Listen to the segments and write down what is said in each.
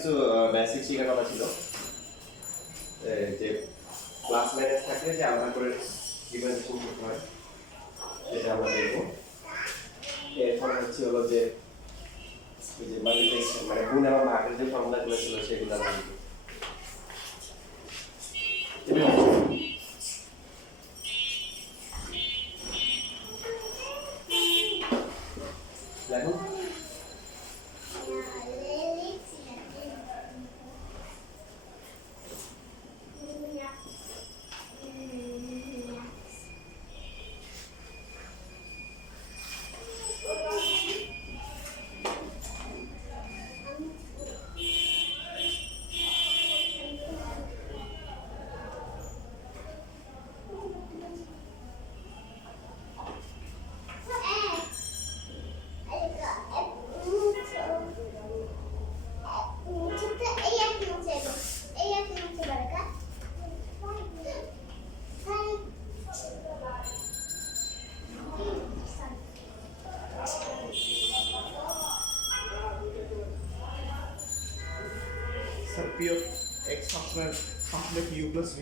কিছু বেসিক শেখার কথা ছিল যে ক্লাস মাইনাস থাকলে যে আলাদা করে রিপ্রেজেন্টেশন করতে হয় যেটা আমরা দেখবো। এরপর হচ্ছে হলো যে মাল্টিপ্লিকেশন মানে গুণ এবং ভাগের যে ফর্মুলাগুলো ছিল সেগুলো আমরা লিখব। দেখো P of x something like u plus v.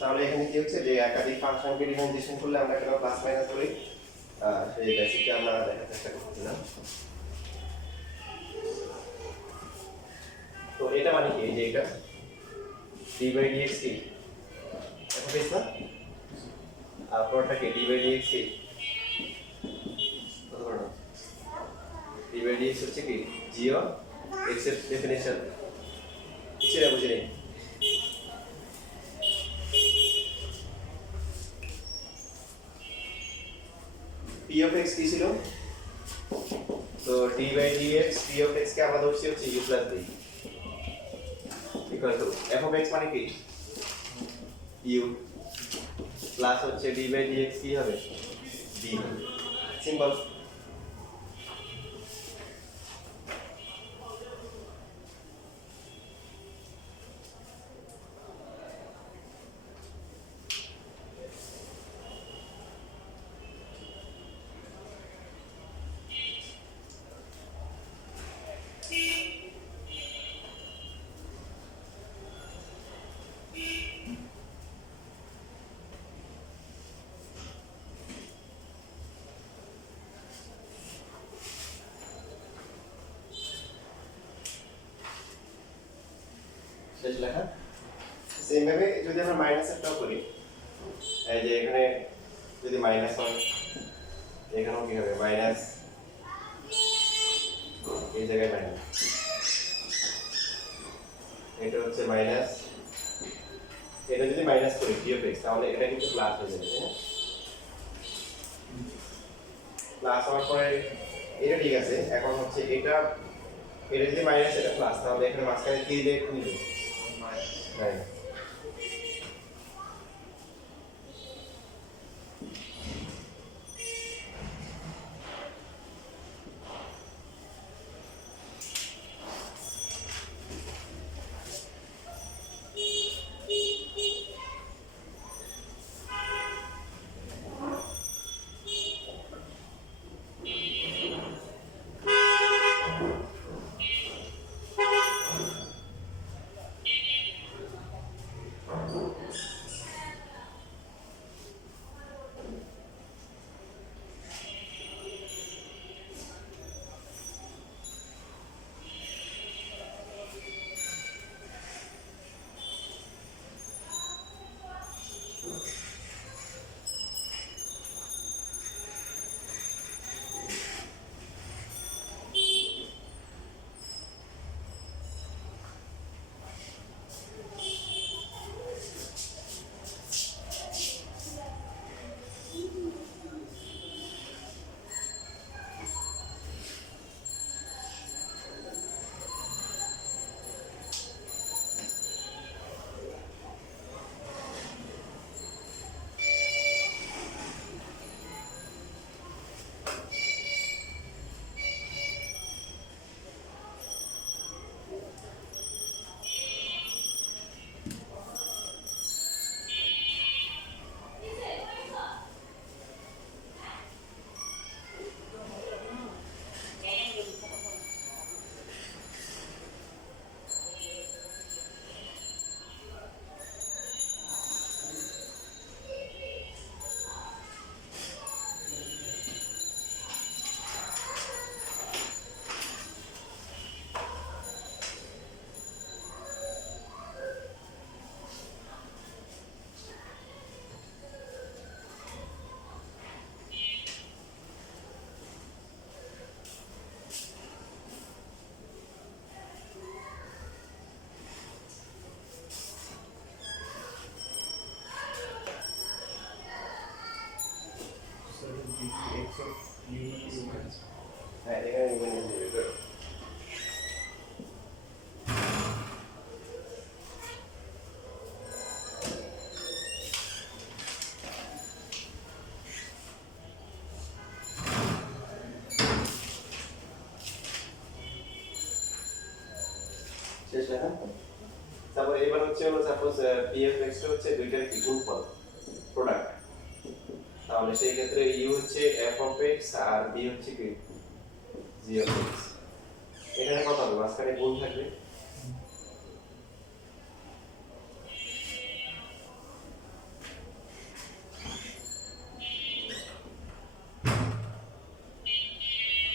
তাহলে এখানে কি হচ্ছে যে একাধিক ফাংশনকে ডিফারেন্সিয়েশন করলে আমরা কেন প্লাস মাইনাস করি সেই বেসিকটা আমরা দেখার চেষ্টা করছিলাম। তো এটা মানে কি, এই যে এটা d বাই dx কি এটা বেস না, আর পরটা কি d বাই dx কি কত বড় d বাই dx হচ্ছে কি g অফ x এর ডেফিনিশন বুঝিনা বুঝিনি। p of x কি ছিল, তো d by dx p of x কে আমরা ধরছি হচ্ছে u plus b equal to f of x মানে কি u প্লাস হচ্ছে d by dx কি হবে b, সিম্পল। শেষ লেখা সেম ভাবে যদি আমরা মাইনাস একটাও করি, এই যে এখানে যদি মাইনাস হয় এখানেও কি হবে মাইনাস, এই জায়গায় মাইনাস, এটা হচ্ছে মাইনাস, এটা যদি মাইনাস করি v of x তাহলে এটা কিন্তু প্লাস হয়ে যাবে, তাই না? প্লাস হওয়ার পরে এটা ঠিক আছে, এখন হচ্ছে এটা এটা যদি মাইনাস এটা প্লাস তাহলে এখানে মাঝখানে কি দিলে একটু নিবে মাইনাস। হ্যাঁ এখানে নিয়ে নেবে শেষ লেখা। তারপর এবার হচ্ছে হলো সাপোজ পি এফ এক্স হচ্ছে দুইটার কি গুণফল প্রোডাক্ট, তাহলে সেই ক্ষেত্রে ইউ হচ্ছে এফ অফ এক্স আর বি হচ্ছে কি জি অফ এক্স। এখানে কত হবে মাঝখানে গুণ থাকবে,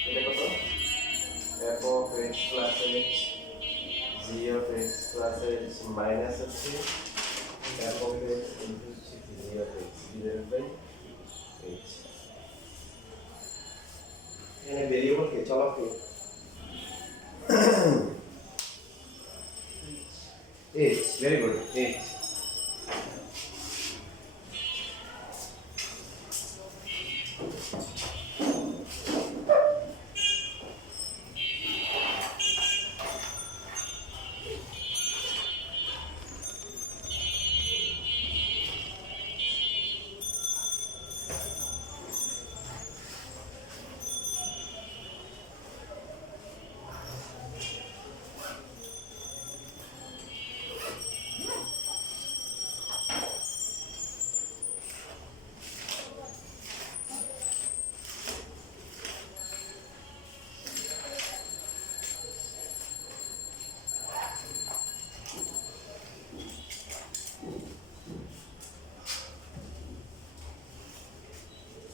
এটা কত f of x plus x g of x plus x minus হচ্ছে F of x into g of x divided by h. এখানে ভেরিয়েবল কি চলক কি এইচ, ভেরি গুড এইচ।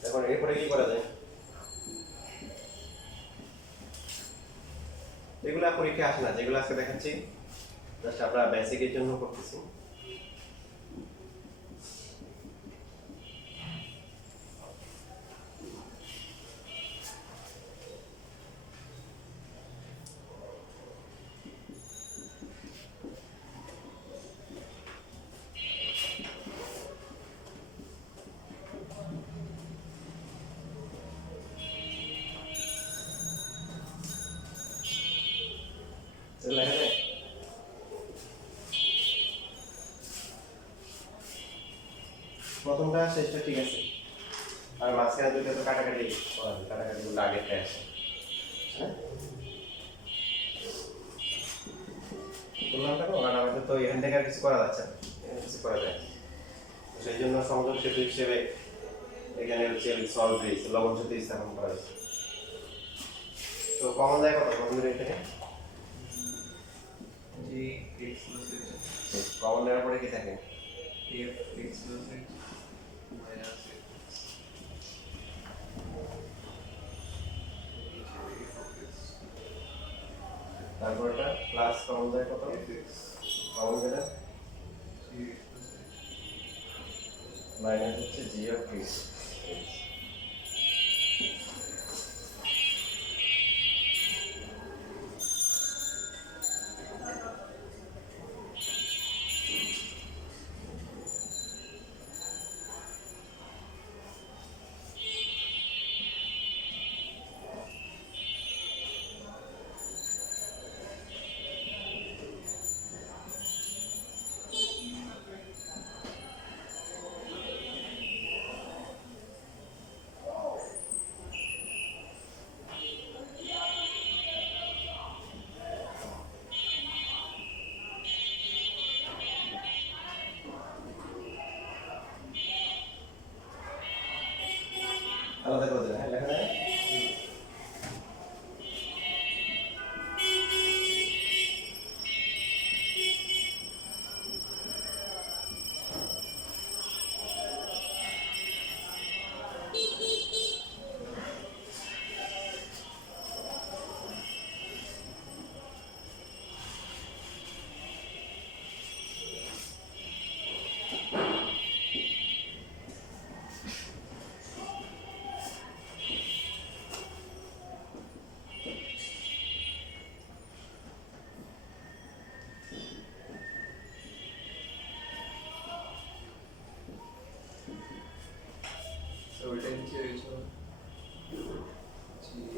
এখন এরপরে কি করা যায়, এগুলা পরীক্ষা আসে না যেগুলো আজকে দেখাচ্ছি জাস্ট আমরা বেসিকের জন্য করতেছি। লেখা যায়? প্রথমটা শেষটা ঠিক আছে, আর মাঝখানে দুটো তো কাটাকাটি কাটাকাটি গুলো আগেরটা আসে। হ্যাঁ বললাম কেন, কারণ আমাদের তো এখান থেকে আর কিছু করা যাচ্ছে না, এখানে কিছু করা যায় না। তো সেই জন্য সংযোগ সেতু হিসেবে এখানে হচ্ছে সল্ট ব্রিজ, লবণ সেতু স্থাপন করা হয়েছে। তো কমন যায় কত প্রথম এখানে? কমন দেওয়ার পরে কি থাকে? তারপরটা প্লাস কমন যায় কত? কমন যেটা মাইনাস হচ্ছে জি অফ এক্স। আলাদা করে দেবে, হ্যাঁ লেখা যায়।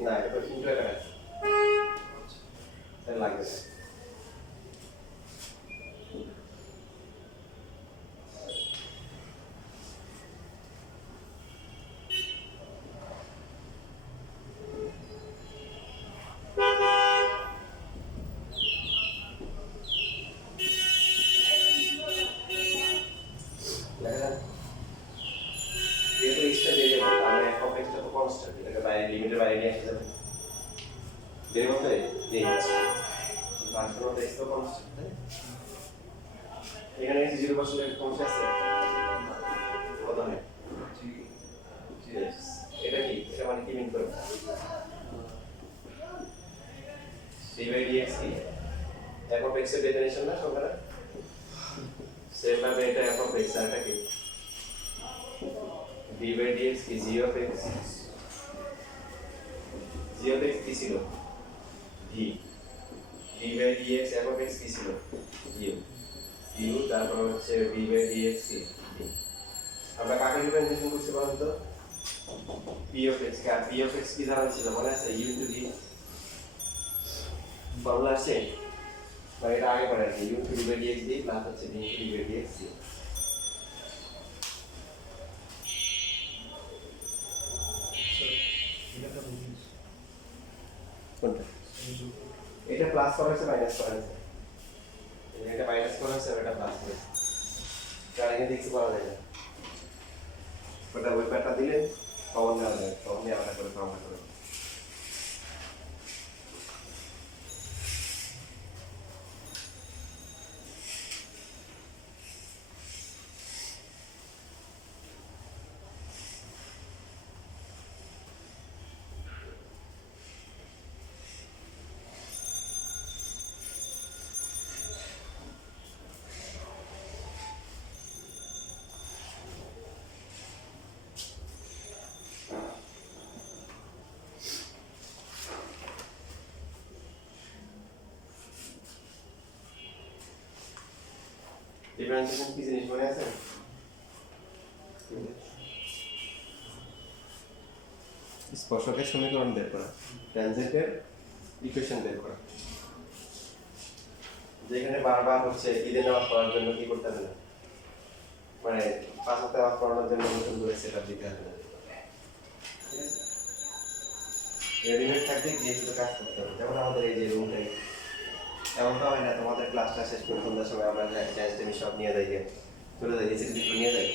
না এটা তো কিন্তু এটা আছে, তাই লাগবে না। লেখা যায়? যেহেতু এক্সট্রা ভেরিয়েবল, তাহলে এফ অফ এক্সটা তো কনস্ট্যান্ট, এটাকে বাইরে লিমিটের বাইরে নিয়ে আসা যাবে। বের করতে নেই, আসলে ওটা এক্স তো কনস্ট্যান্ট, তাই না? এখানে কি 0% সমস্যা আছে? কত হয়? এটা কি? এটা মানে কি মিন করে? d/dx কি? f of x এর ডেফিনিশন না সংখ্যাটা? সেম ভাবে এটা f of x আর এটা কি? d/dx কি? g of x, g of x কি ছিল? v, d/dx f of x কি ছিল? u, তারপর হচ্ছে d/dx কি? v। আমরা কাকে ডিফারেন্সিয়েশন করছি বলুন তো? p of x K, R p of x কি ধরনের ছিল মনে আছে? u to v ফর্মুলা আছে, বা এটা আগে পড়ে আছে, u to d/dx d plus হচ্ছে v to d/dx c। কোনটা? এটা প্লাস করা হয়েছে মাইনাস করা হয়েছে? এটা মাইনাস করা হয়েছে, এটা প্লাস করা হয়েছে। তার আগে দেখতে পাওয়া যায় না, ওটা ওই প্যাটার্ন দিলে কমন নেওয়া যায়, কমন নিয়ে আলাদা করে ফর্মুলা করে। ডিফারেন্সিয়েশন কি জিনিস মনে আছে? স্পর্শকের সমীকরণ বের করা, ট্যানজেন্টের ইকুয়েশন বের করা। যেখানে বারবার হচ্ছে ঈদের নামাজ পড়ার জন্য কি করতে হবে না, মানে 5 ওয়াক্ত নামাজ পড়ানোর জন্য নতুন করে সেটআপ দিতে হবে না। ঠিক আছে, রেডিমেড থাকলে গিয়ে শুধু কাজ করতে হবে। যেমন আমাদের এই যে রুমটাই, এমন তো হয় না তোমাদের ক্লাসটা শেষ করে সন্ধ্যার সময় আমরা চ্যান্স টেবিল সব নিয়ে যাই, চলে যাই, এসে কিছু নিয়ে যাই,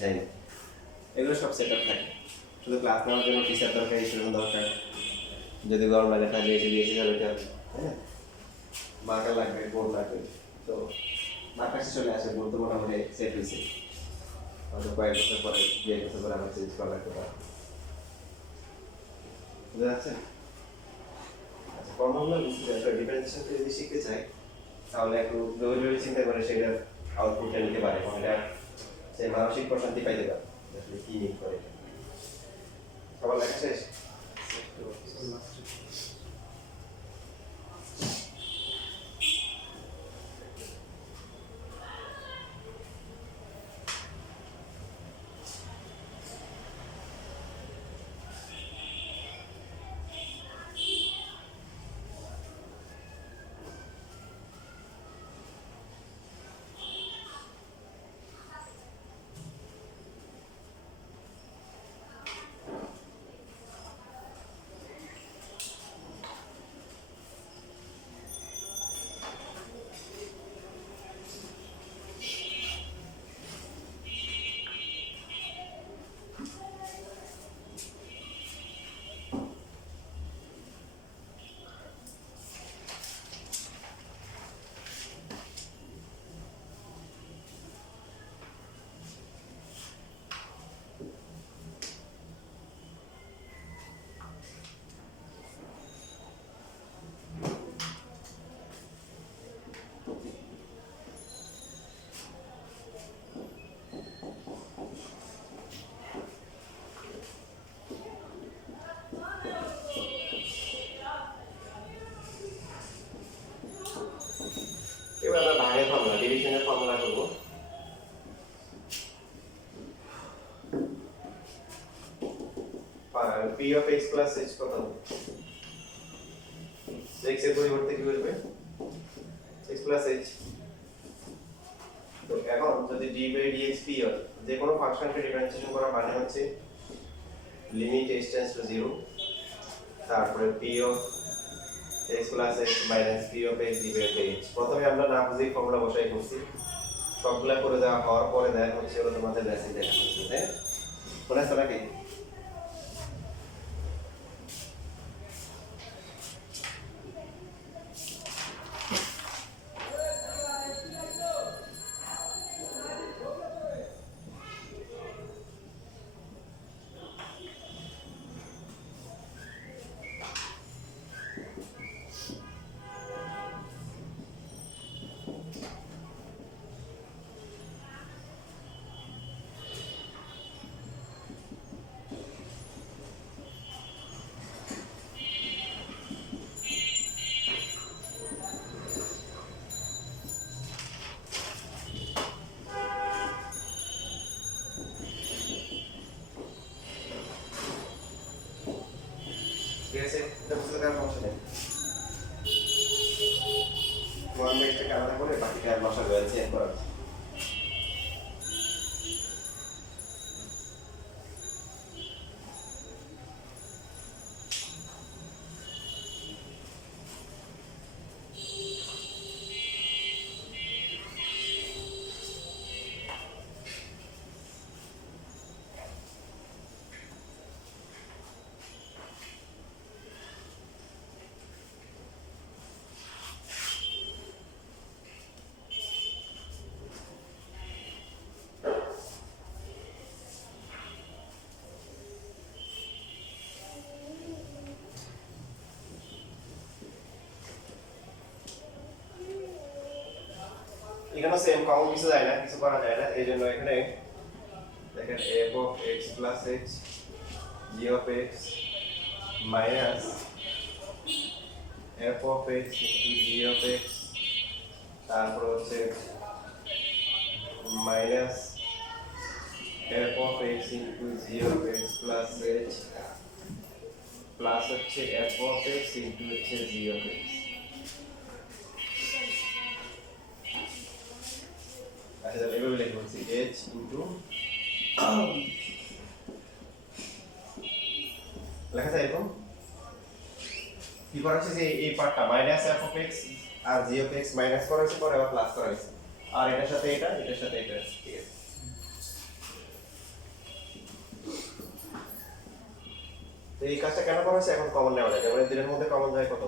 যাই না। এগুলো সব সেটআপ থাকে, শুধু ক্লাস নেওয়ার জন্য টিচার দরকার, স্টুডেন্ট দরকার। যদি গরম লাগে তাহলে এসে দিয়েছে যাবে, হ্যাঁ, মার্কার লাগবে, বোর্ড লাগবে। তো মার্কার চলে আসে, বোর্ড তো মোটামুটি সেট হয়েছে, হয়তো কয়েক বছর পরে 2 বছর পরে আবার চেঞ্জ করা লাগতে পারে। বুঝতে পারছেন? আচ্ছা, ফর্মুলা বুঝতে চাই, ডিফারেন্সিয়েশন যদি শিখতে চাই তাহলে একটু জরুরি চিন্তা করে সেটার আউটপুটটা নিতে পারে, এটা সে মানসিক প্রশান্তি পাইতে পারে আসলে কি নিক করে। সবার লেখা শেষ? এবার আমরা ভাগের ফর্মুলা, ডিভিশনের ফর্মুলা করব। p of x plus h কত হবে? x এর পরিবর্তে কি বসবে? x plus h। তো এখন যদি d by dx p হয়, যে কোনো ফাংশনকে ডিফারেন্সিয়েশন করা মানে হচ্ছে লিমিট h টেন্ডস টু 0, তারপরে p of x plus h minus p of x divided by h। প্রথমে আমরা না বুঝেই ফর্মুলা বসাই করছি, সবগুলা করে দেওয়া হওয়ার পরে দেন হচ্ছে ওটা তোমাদের লেসন দেখা হচ্ছে, তাই না? মনে আছে নাকি? ঠিক আছে, এটা বুঝতে কার সমস্যা নেই। ওয়ান মিনিটটাকে আলাদা করে বাকিটা বসা রয়েছে চেঞ্জ করা। এখানে সেম কমন কিছু যায় না, কিছু করা যায় না, এই জন্য এখানে দেখেন f of x plus h g of x minus f of x into g of x, তারপর হচ্ছে minus f of x into G of x plus H plus হচ্ছে এফ অফ এক্স ইন্টু হচ্ছে জি of x. আচ্ছা তাহলে এভাবে লিখে বলছি H into লেখা যায় এরকম কি করা হচ্ছে যে এই পার্টটা মাইনাস এফ অফ এক্স আর জি অফ এক্স মাইনাস করা হয়েছে পরে আবার প্লাস করা হয়েছে আর এটার সাথে এটা এটার সাথে এটা ঠিক আছে। তো এই কাজটা কেন করা হয়েছে এখন কমন নেওয়া যায় যেমন এই দুটোর মধ্যে কমন যায় কত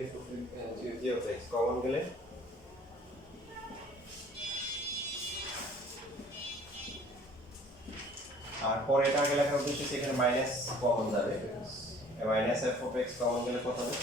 f of G of x common গেলে আর পরে এটা আগে লেখার উদ্দেশ্য সেখানে মাইনাস কমন যাবে minus f of x common গেলে কত হবে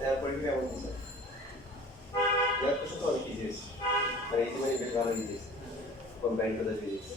তারপরে কি এমন দিছে ইয়ার তো শুধু অনেক ইজি হয়েছে মানে এই সময় বেশ ভালো ইজি হয়েছে কম্বাইন করে দিয়েছে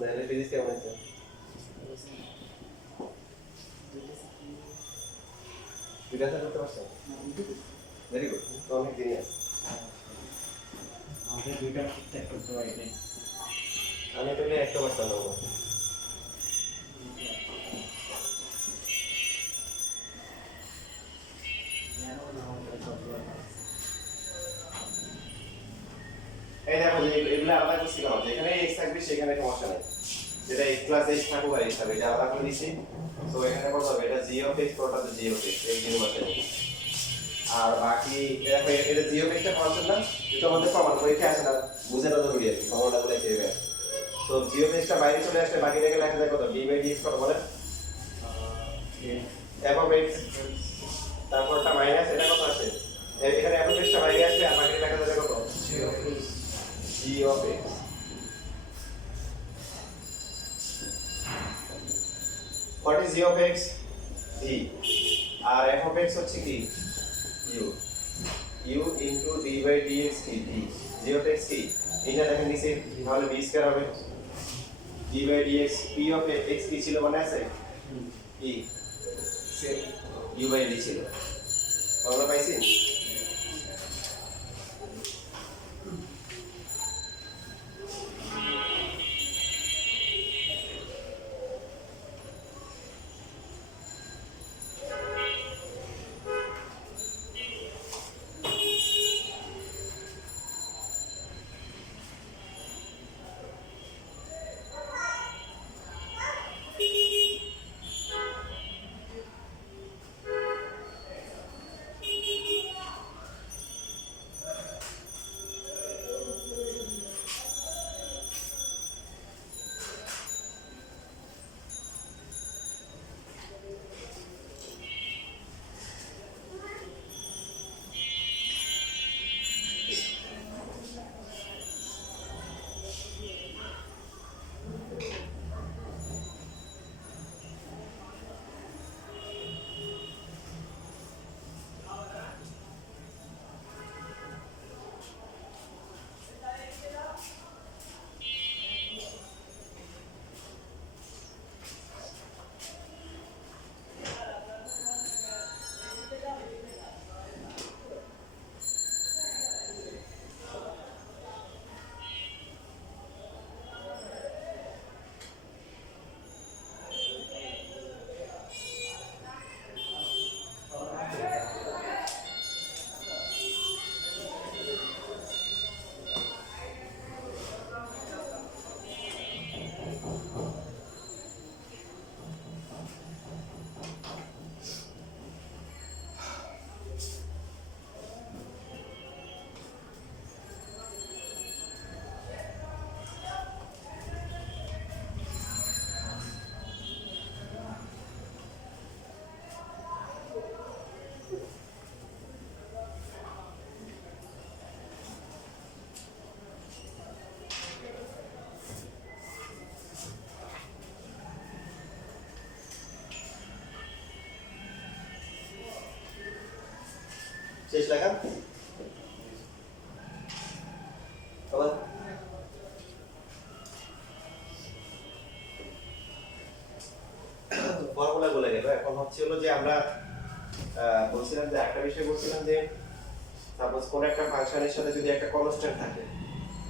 নাহলে ফিজিক্স কেমন হয়েছে দুইটা স্যার করতে পারছো ভেরি গুড তো অনেক জিনিয়াস আমাদের দুইটা ঠিকঠাক করতে পারি নাই আমি তো একটা পারতাম না এই দেখো যে এগুলো আলাদা করছি কেন যেখানে এক্স থাকবে সেখানে সমস্যা নেই যেটা এক্স প্লাস এইচ থাকুক আর এইচ থাকবে এটা আলাদা করে দিচ্ছি তো এখানে কত হবে এটা জি অফ এক্স ওটা তো জি অফ এক্স এই জিরো বসে আর বাকি দেখো এটা জি অফ এক্সটা কনস্ট্যান্ট না এটা আমাদের প্রমাণ পরীক্ষা আসে না বুঝে না জরুরি আছে প্রমাণটা বলে কেবে তো তো জি অফ এক্সটা বাইরে চলে আসলে বাকিটাকে লেখা যায় কত ডি বাই ডি এক্স কত বলে এফ অফ এক্স, তারপরটা মাইনাস এটা কত আসে এখানে এফ অফ এক্সটা বাইরে আসবে আর বাকিটা লেখা যাবে কত g of x. What is g of x g, আর এফ অফ এক্স হচ্ছে কি u, u into d by d x কি ডি, জি অফ এক্স কি এটা দেখেন নিচে তাহলে বি স্কয়ার হবে d by d x, p of x কি ছিল মনে আছে কি ইউ বাই ডি ছিল আমরা পাইছি। শেষ লেখা আবার ফর্মুলা বলে গেল। এখন হচ্ছে হলো যে আমরা বলছিলাম যে একটা বিষয় বলছিলাম যে সাপোজ কোন একটা ফাংশনের সাথে যদি একটা কনস্ট্যান্ট থাকে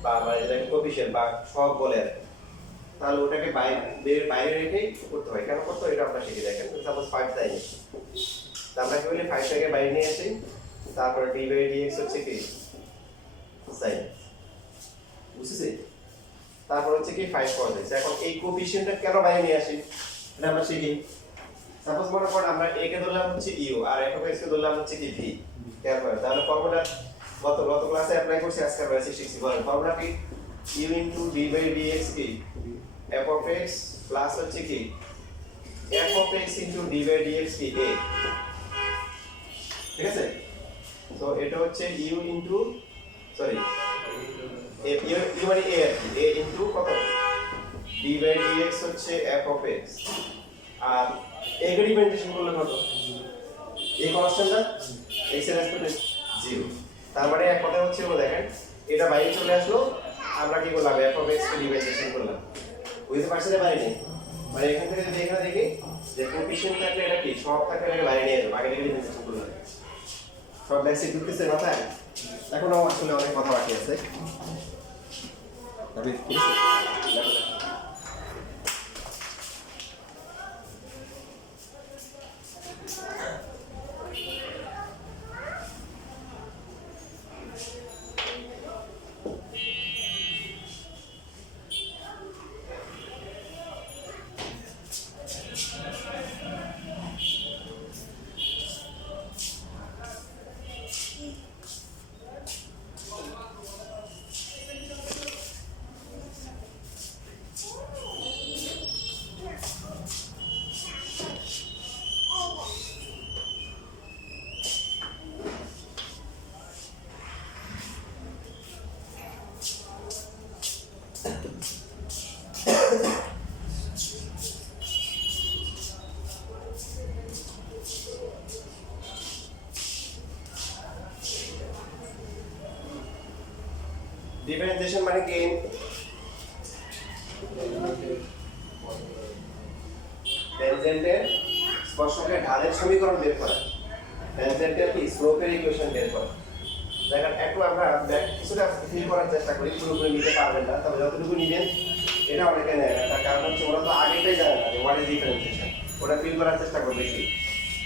বা আমরা যেটা কোএফিশিয়েন্ট বা সহগ বলে আর কি, তাহলে ওটাকে বাইরে রেখেই করতে হয়। কেন করতে হয় এটা আমরা শিখে দেখেন। সাপোজ 5 তাই আমরা কি বলি 5 টাকে বাইরে নিয়ে আসি, তারপর d বাই dx হচ্ছে কি sin, বুঝছিস? তারপর হচ্ছে কি 5 cos x। এখন এই কোএফিশিয়েন্টটা কেন বাইরে নিয়ে আসি এটা আমরা শিখি। সাপোজ মনে করুন আমরা a কে ধরলাম হচ্ছে u R f of x কে ধরলাম হচ্ছে কি v, কেমন হয়? তাহলে ফর্মুলা গত ক্লাসে অ্যাপ্লাই করছি, আজকে আমরা শিখছি। বলেন ফর্মুলা কি u d বাই dx কি f of x প্লাস হচ্ছে কি f of x d by dx কি a, ঠিক আছে? তো এটা হচ্ছে u ইনটু সরি u মানে a আর কি, a ইনটু কত d বাই dx হচ্ছে f of x, আর a কে ডিফারেন্সিয়েশন করলে কত a কনস্ট্যান্ট না x এর রেসপেক্টে 0। তার মানে এক কথা হচ্ছে ও দেখেন এটা বাইরে চলে আসলো, আমরা কি করলাম f of x K differentiation করলাম, বুঝতে পারছেন? বাইরে মানে এখান থেকে যদি এখানে দেখি যে কোএফিশিয়েন্ট থাকলে এটা কি সব থাকলে এটাকে বাইরে নিয়ে যাবো, আগে থেকে ডিফারেন্সিয়েশন করলাম। সব বেসিক ঢুকতেছে মাথায়? এখনো আসলে অনেক কথা বাকি আছে। ডিফারেন্সিয়েশন মানে কি ট্যানজেন্টের স্পর্শকের ঢালের সমীকরণ বের করা, ট্যানজেন্টের কি স্লোপের ইকুয়েশন বের করা। দেখেন একটু আমরা কিছুটা ফিল করার চেষ্টা করি, পুরোপুরি নিতে পারবেন না, তবে যতটুকু নিবেন এটা অনেকে নেয় না, তার কারণ হচ্ছে ওরা তো আগেটাই জানে না যে হোয়াট ইজ ডিফারেন্সিয়েশন, ওটা ফিল করার চেষ্টা করবে কি।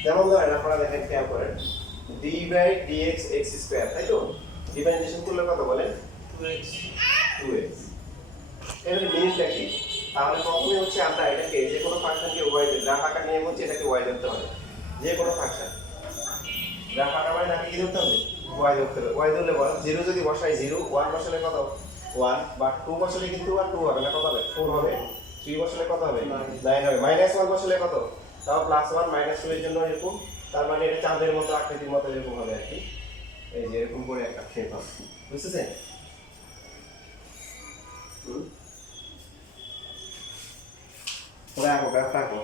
যেমন ধরেন আপনারা দেখেন খেয়াল করেন d by dx x square, তাই তো ডিফারেন্সিয়েশন করলে কত বলেন 2x। এর মিনিংটা কি? তাহলে প্রথমে হচ্ছে আমরা এটাকে যে কোনো ফাংশনকে y গ্রাফ আকার নিয়ে হচ্ছে এটাকে y ধরতে হবে, যে কোনো ফাংশন গ্রাফ আকার মানে নাকি কি ধরতে হবে y ধরতে হবে। y ধরলে বল 0 যদি বসাই 0, 1 বসালে কত 1, বা 2 বসালে কিন্তু আর 2 হবে না, কত হবে 4 হবে, 3 বসালে কত হবে 9 হবে, -1 বসালে কত তাও +1 -2 এর জন্য এরকম, তার মানে এটা চাঁদের মতো আকৃতির মতো এরকম হবে আর কি, এই যে এরকম করে একটা শেপ হবে, বুঝছেন? ওরা আঁকো, গ্রাফটা আঁকো।